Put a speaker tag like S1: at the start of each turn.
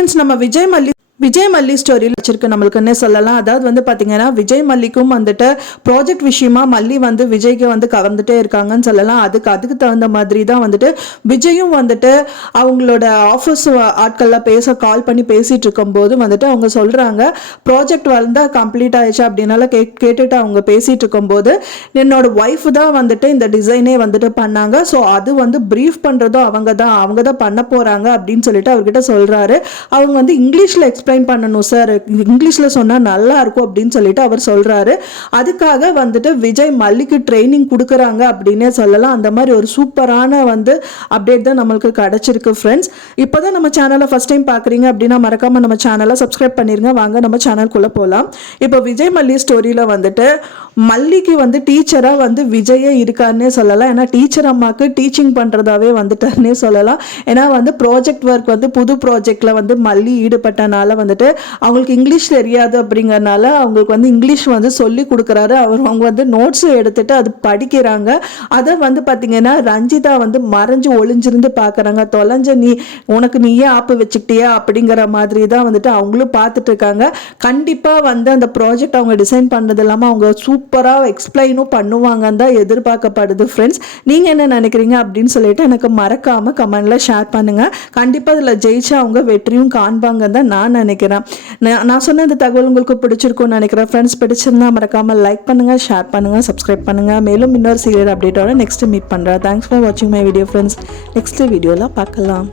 S1: Friends நம்ம விஜய் மல்லி விஜய் மல்லி ஸ்டோரியில் வச்சிருக்கு நம்மளுக்குன்னே சொல்லலாம். அதாவது வந்து பார்த்தீங்கன்னா விஜய் மல்லிக்கும் வந்துட்டு ப்ராஜெக்ட் விஷயமா மல்லி வந்து விஜய்க்கு வந்து கவர்ந்துட்டே இருக்காங்கன்னு சொல்லலாம். அதுக்கு அதுக்கு தகுந்த மாதிரி தான் வந்துட்டு விஜயும் வந்துட்டு அவங்களோட ஆஃபீஸ் ஆட்கள்லாம் பேச கால் பண்ணி பேசிட்டு இருக்கும்போது வந்துட்டு அவங்க சொல்கிறாங்க ப்ராஜெக்ட் வந்து கம்ப்ளீட் ஆயிடுச்சு அப்படின்னால கே கேட்டுட்டு அவங்க பேசிட்டு இருக்கும்போது என்னோட ஒய்ஃப் தான் வந்துட்டு இந்த டிசைனே வந்துட்டு பண்ணாங்க. ஸோ அது வந்து ப்ரீஃப் பண்ணுறதும் அவங்க தான். அவங்க தான் பண்ண போகிறாங்க அப்படின்னு சொல்லிட்டு அவர்கிட்ட சொல்கிறாரு அவங்க வந்து இங்கிலீஷில் எக்ஸ்பிளைன் பண்ணணும் சார் இங்கிலீஷில் சொன்னால் நல்லா இருக்கும் அப்படின்னு சொல்லிட்டு அவர் சொல்கிறாரு அதுக்காக வந்துட்டு விஜய் மல்லிக்கு ட்ரைனிங் கொடுக்குறாங்க அப்படின்னே சொல்லலாம். அந்த மாதிரி ஒரு சூப்பரான வந்து அப்டேட் தான் நம்மளுக்கு கிடச்சிருக்கு ஃப்ரெண்ட்ஸ் இப்போ தான் நம்ம சேனலை ஃபஸ்ட் டைம் பார்க்குறீங்க அப்படின்னா மறக்காமல் நம்ம சேனலை சப்ஸ்கிரைப் பண்ணிடுங்க வாங்க நம்ம சேனல்குள்ளே போகலாம் இப்போ விஜய் மல்லி ஸ்டோரியில் வந்துட்டு மல்லிக்கு வந்து டீச்சராக வந்து விஜயே இருக்காருன்னே சொல்லலாம். ஏன்னா டீச்சர் அம்மாவுக்கு டீச்சிங் பண்ணுறதாவே வந்துட்டாருன்னே சொல்லலாம். ஏன்னா வந்து ப்ராஜெக்ட் ஒர்க் வந்து புது ப்ராஜெக்டில் வந்து மல்லி ஈடுபட்டனால வந்துட்டு அவங்களுக்கு இங்கிலீஷ் தெரியாது அப்படிங்கிறனால அவங்களுக்கு வந்து இங்கிலீஷ் வந்து சொல்லி கொடுக்குறாரு. அவர் அவங்க வந்து நோட்ஸ் எடுத்துட்டு அது படிக்கிறாங்க. அதை வந்து பார்த்தீங்கன்னா ரஞ்சிதா வந்து மறைஞ்சு ஒளிஞ்சிருந்து பார்க்குறாங்க தொலைஞ்ச நீ உனக்கு நீயே ஆப்பு வச்சுக்கிட்டியா அப்படிங்கிற மாதிரி தான் வந்துட்டு அவங்களும் பார்த்துட்டு இருக்காங்க கண்டிப்பாக வந்து அந்த ப்ராஜெக்ட் அவங்க டிசைன் பண்ணது இல்லாமல் அவங்க சூப்பராக எக்ஸ்பிளைனும் பண்ணுவாங்கன்னு தான் எதிர்பார்க்கப்படுது ஃப்ரெண்ட்ஸ் நீங்கள் என்ன நினைக்கிறீங்க அப்படின்னு சொல்லிட்டு எனக்கு மறக்காமல் கமெண்டில் ஷேர் பண்ணுங்கள் கண்டிப்பாக இதில் ஜெயிச்சு அவங்க வெற்றியும் காண்பாங்கன்னு தான் நான் நினைக்கிறேன். நினைக்கிறேன். நான் நான் சொன்ன இந்த தகவல் உங்களுக்கு பிடிச்சிருக்கும்னு நினைக்கிறேன். ஃப்ரெண்ட்ஸ் பிடிச்சிருந்தா மறக்காமல் லைக் பண்ணுங்கள் ஷேர் பண்ணுங்கள் சப்ஸ்கிரைப் பண்ணுங்கள் மேலும் இன்னொரு சீரியல் அப்டேட்டோட நெக்ஸ்ட் மீட் பண்ணுறேன் தேங்க்ஸ் ஃபார் வாட்சிங் மை வீடியோ ஃப்ரெண்ட்ஸ் நெக்ஸ்ட் வீடியோவில் பார்க்கலாம்.